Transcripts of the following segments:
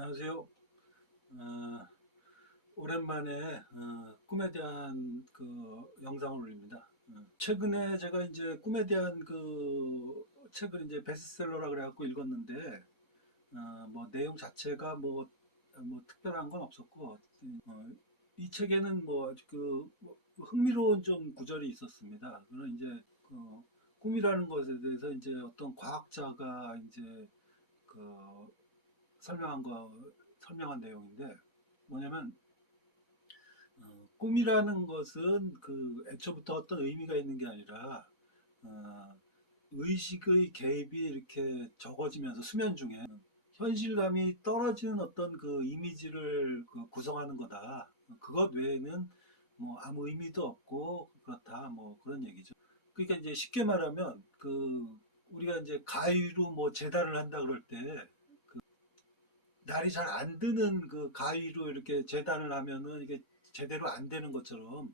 안녕하세요. 오랜만에 꿈에 대한 그 영상을 올립니다. 최근에 제가 이제 꿈에 대한 그 책을 이제 베스트셀러라 그래갖고 읽었는데, 뭐 내용 자체가 뭐 특별한 건 없었고, 이 책에는 뭐 흥미로운 좀 구절이 있었습니다. 그는 이제 꿈이라는 것에 대해서 이제 어떤 과학자가 이제 그 설명한 거 설명한 내용인데, 뭐냐면 꿈이라는 것은 그 애초부터 어떤 의미가 있는 게 아니라 어, 의식의 개입이 이렇게 적어지면서 수면 중에 현실감이 떨어지는 어떤 그 이미지를 그 구성하는 거다. 그것 외에는 뭐 아무 의미도 없고 그렇다. 뭐 그런 얘기죠. 그러니까 이제 쉽게 말하면 그 우리가 이제 가위로 뭐 재단을 한다 그럴 때 날이 잘 안 드는 그 가위로 이렇게 재단을 하면은 이게 제대로 안 되는 것처럼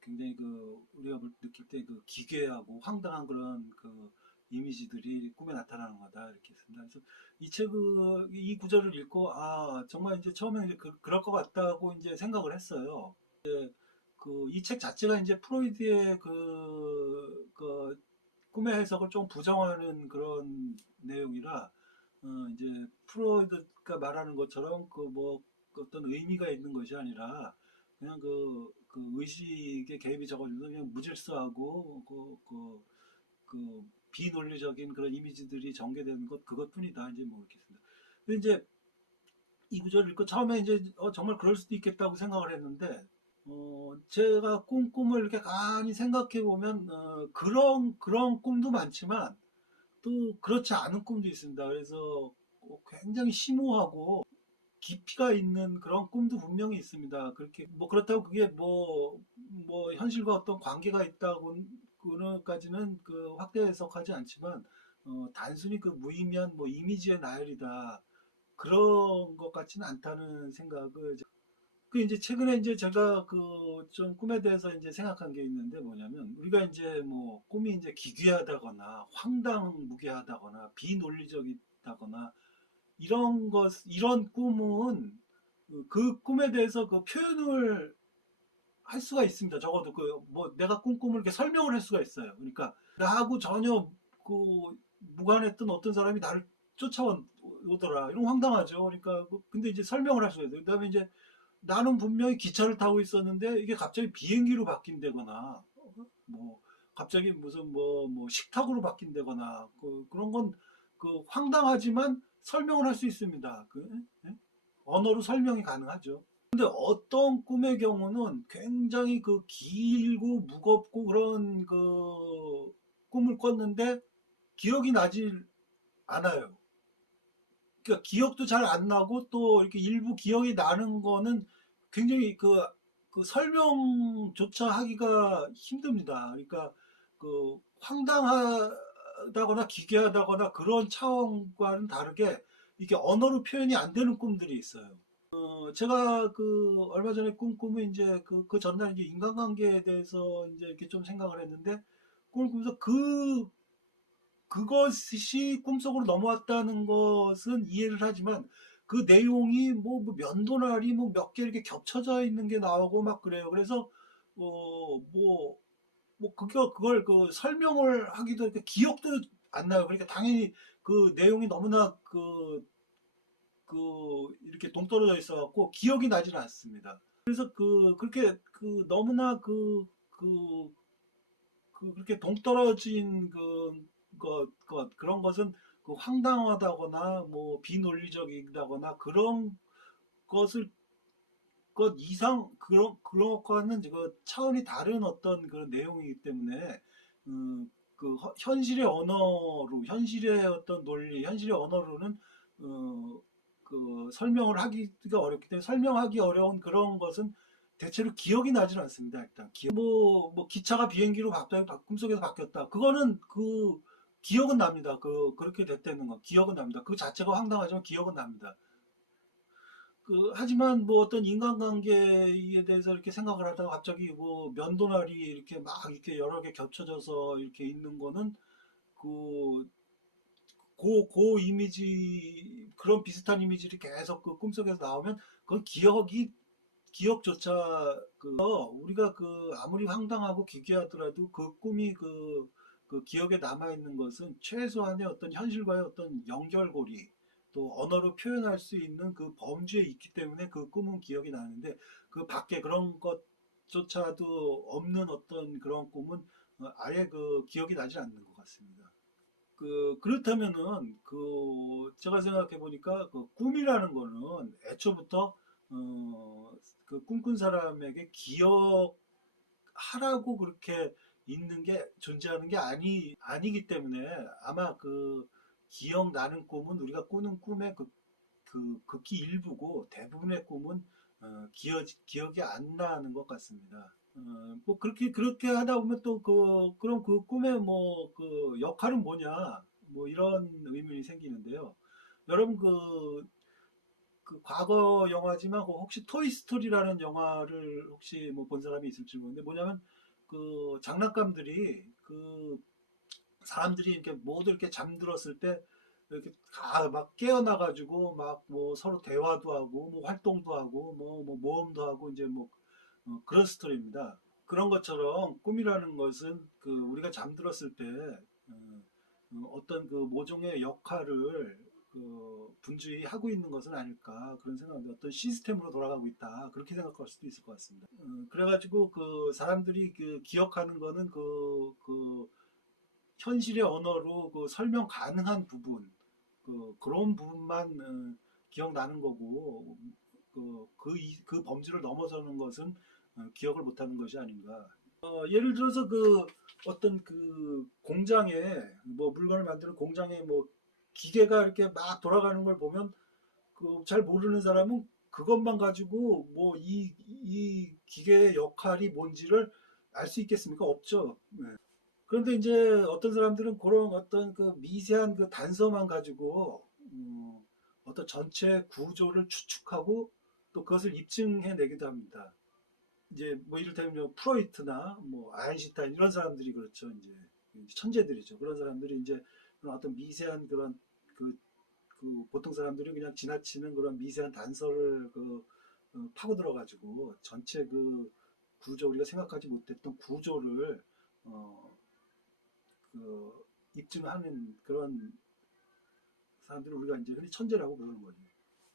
굉장히 그 우리가 느낄 때 그 기괴하고 황당한 그런 그 이미지들이 꿈에 나타나는 거다 이렇게 했습니다. 그래서 이 책을 이 구절을 읽고 아 정말 이제 처음에 이제 그럴 것 같다고 이제 생각을 했어요. 그 이 책 자체가 이제 프로이드의 그 꿈의 해석을 좀 부정하는 그런 내용이라 이제 프로이드가 말하는 것처럼 그 뭐 어떤 의미가 있는 것이 아니라 그냥 그 의식의 개입이 적어져서 그냥 무질서하고 그 비논리적인 그런 이미지들이 전개되는 것 그것뿐이다 이제 모르겠습니다. 근데 이제 이 구절을 읽고 처음에 이제 정말 그럴 수도 있겠다고 생각을 했는데 제가 꿈을 이렇게 가만히 생각해 보면 그런 꿈도 많지만 또 그렇지 않은 꿈도 있습니다. 그래서 굉장히 심오하고 깊이가 있는 그런 꿈도 분명히 있습니다. 그렇게 뭐 그렇다고 그게 뭐 현실과 어떤 관계가 있다고는까지는 그 확대 해석하지 않지만 단순히 그 무의미한 뭐 이미지의 나열이다 그런 것 같지는 않다는 생각을 그 이제 최근에 이제 제가 그 좀 꿈에 대해서 이제 생각한 게 있는데 뭐냐면 우리가 이제 뭐 꿈이 이제 기괴하다거나 황당무계하다거나 비논리적이다거나 이런 꿈은 그 꿈에 대해서 그 표현을 할 수가 있습니다. 적어도 그 뭐 내가 꿈을 이렇게 설명을 할 수가 있어요. 그러니까 나하고 전혀 그 무관했던 어떤 사람이 나를 쫓아오더라. 이런 황당하죠. 그러니까 근데 이제 설명을 할 수가 있어요. 그다음에 이제 나는 분명히 기차를 타고 있었는데 이게 갑자기 비행기로 바뀐다거나 뭐 갑자기 무슨 뭐 식탁으로 바뀐다거나 그런 건 그 황당하지만 설명을 할 수 있습니다. 예? 언어로 설명이 가능하죠. 근데 어떤 꿈의 경우는 굉장히 그 길고 무겁고 그런 그 꿈을 꿨는데 기억이 나질 않아요. 그러니까 기억도 잘 안 나고 또 이렇게 일부 기억이 나는 거는 굉장히 그 설명조차 하기가 힘듭니다. 그러니까 그 황당하다거나 기괴하다거나 그런 차원과는 다르게 이게 언어로 표현이 안 되는 꿈들이 있어요. 제가 그 얼마 전에 꾼 꿈은 이제 그 전날 이제 인간관계에 대해서 이제 이렇게 좀 생각을 했는데 꿈을 꾸면서 그것이 꿈속으로 넘어왔다는 것은 이해를 하지만 그 내용이 뭐 면도날이 뭐 몇 개 이렇게 겹쳐져 있는 게 나오고 막 그래요. 그래서 그걸 그 설명을 하기도 이렇게 기억도 안 나요. 그러니까 당연히 그 내용이 너무나 이렇게 동떨어져 있어 갖고 기억이 나지는 않습니다. 그래서 그렇게 너무나 그렇게 동떨어진 그런 것은 그 황당하다거나 뭐 비논리적이다거나 그런 것을 것 이상 그런 것과는 그 차원이 다른 어떤 그런 내용이기 때문에 현실의 언어로 현실의 어떤 논리 현실의 언어로는 어, 그 설명을 하기가 어렵기 때문에 설명하기 어려운 그런 것은 대체로 기억이 나질 않습니다. 일단 뭐 기차가 비행기로 갑자기 꿈속에서 바뀌었다. 그거는 그 기억은 납니다. 그렇게 됐다는 거 기억은 납니다. 그 자체가 황당하지만 기억은 납니다. 하지만 뭐 어떤 인간관계에 대해서 이렇게 생각을 하다가 갑자기 뭐 면도날이 이렇게 막 이렇게 여러 개 겹쳐져서 이렇게 있는 거는 그 그 이미지, 그런 비슷한 이미지를 계속 그 꿈속에서 나오면 그건 기억조차 우리가 아무리 황당하고 기괴하더라도 그 꿈이 그 기억에 남아 있는 것은 최소한의 어떤 현실과의 어떤 연결고리, 또 언어로 표현할 수 있는 그 범주에 있기 때문에 그 꿈은 기억이 나는데, 그 밖에 그런 것조차도 없는 어떤 그런 꿈은 아예 그 기억이 나지 않는 것 같습니다. 그렇다면은 제가 생각해 보니까 그 꿈이라는 거는 애초부터 그 꿈꾼 사람에게 기억하라고 그렇게 있는 게 존재하는 게 아니기 때문에, 아마 그 기억나는 꿈은 우리가 꾸는 꿈의 극히 일부고, 대부분의 꿈은 기억이 안 나는 것 같습니다. 뭐 그렇게 하다 보면 또 그럼 그 꿈의 뭐 그 역할은 뭐냐, 뭐 이런 의문이 생기는데요. 여러분 그 과거 영화지만 혹시 토이 스토리라는 영화를 혹시 뭐 본 사람이 있을지 모르는데, 뭐냐면 그 장난감들이 사람들이 이렇게 모두 이렇게 잠들었을 때 이렇게 다 막 깨어나가지고 막 뭐 서로 대화도 하고 뭐 활동도 하고 뭐 모험도 하고 이제 뭐 그런 스토리입니다. 그런 것처럼 꿈이라는 것은 우리가 잠들었을 때 어떤 그 모종의 역할을 분주히 하고 있는 것은 아닐까, 그런 생각인데, 어떤 시스템으로 돌아가고 있다, 그렇게 생각할 수도 있을 것 같습니다. 그래가지고 그 사람들이 기억하는 거는 현실의 언어로 설명 가능한 부분, 그런 부분만 기억나는 거고, 그 범주를 넘어서는 것은 기억을 못하는 것이 아닌가. 예를 들어서 어떤 공장에, 뭐 물건을 만드는 공장에 뭐 기계가 이렇게 막 돌아가는 걸 보면 잘 모르는 사람은 그것만 가지고 뭐 이 기계의 역할이 뭔지를 알 수 있겠습니까? 없죠. 네. 그런데 이제 어떤 사람들은 그런 어떤 미세한 단서만 가지고 어떤 전체 구조를 추측하고 또 그것을 입증해내기도 합니다. 이제 뭐 이를테면 프로이트나 뭐 아인슈타인 이런 사람들이 그렇죠. 이제 천재들이죠. 그런 사람들이 이제 그런 어떤 미세한 그, 보통 사람들이 그냥 지나치는 그런 미세한 단서를 파고 들어가지고 전체 구조, 우리가 생각하지 못했던 구조를 어, 입증하는 그런 사람들을 우리가 이제 흔히 천재라고 부르는 거죠.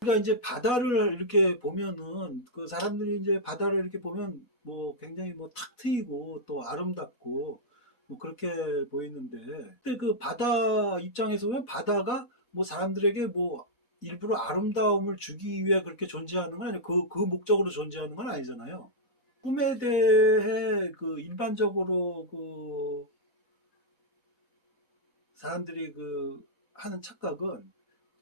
우리가 이제 바다를 이렇게 보면은 그 사람들이 이제 바다를 이렇게 보면 뭐 굉장히 뭐 탁 트이고 또 아름답고 뭐 그렇게 보이는데, 근데 그 바다 입장에서 보면 바다가 뭐 사람들에게 뭐 일부러 아름다움을 주기 위해 그렇게 존재하는 건 아니고 그 목적으로 존재하는 건 아니잖아요. 꿈에 대해 일반적으로 사람들이 하는 착각은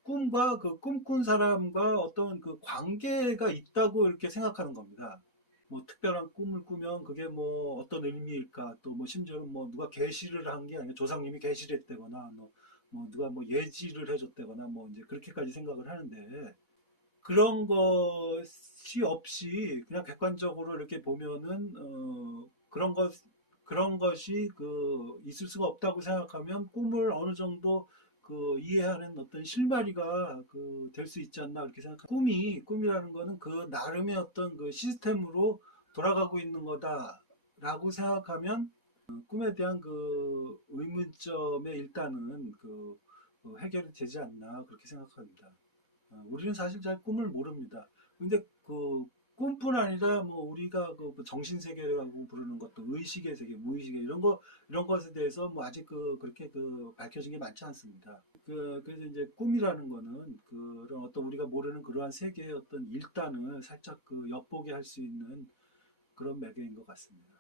꿈과 꿈꾼 사람과 어떤 관계가 있다고 이렇게 생각하는 겁니다. 뭐 특별한 꿈을 꾸면 그게 뭐 어떤 의미일까, 또 뭐 심지어는 뭐 누가 계시를 한 게 아니라 조상님이 계시를 했다거나 뭐 누가 뭐 예지를 해줬다거나 뭐 이제 그렇게까지 생각을 하는데, 그런 것이 없이 그냥 객관적으로 이렇게 보면은 그런 것이 있을 수가 없다고 생각하면 꿈을 어느 정도 이해하는 어떤 실마리가 될 수 있지 않나, 그렇게 생각합니다. 꿈이라는 거는 나름의 어떤 시스템으로 돌아가고 있는 거다라고 생각하면 꿈에 대한 의문점에 일단은 해결이 되지 않나, 그렇게 생각합니다. 우리는 사실 잘 꿈을 모릅니다. 근데 꿈뿐 아니라 뭐 우리가 정신 세계라고 부르는 것도, 의식의 세계, 무의식의 이런 것에 대해서 뭐 아직 그렇게 밝혀진 게 많지 않습니다. 그래서 이제 꿈이라는 거는 그런 어떤 우리가 모르는 그러한 세계의 어떤 일단을 살짝 엿보게 할 수 있는 그런 매개인 것 같습니다.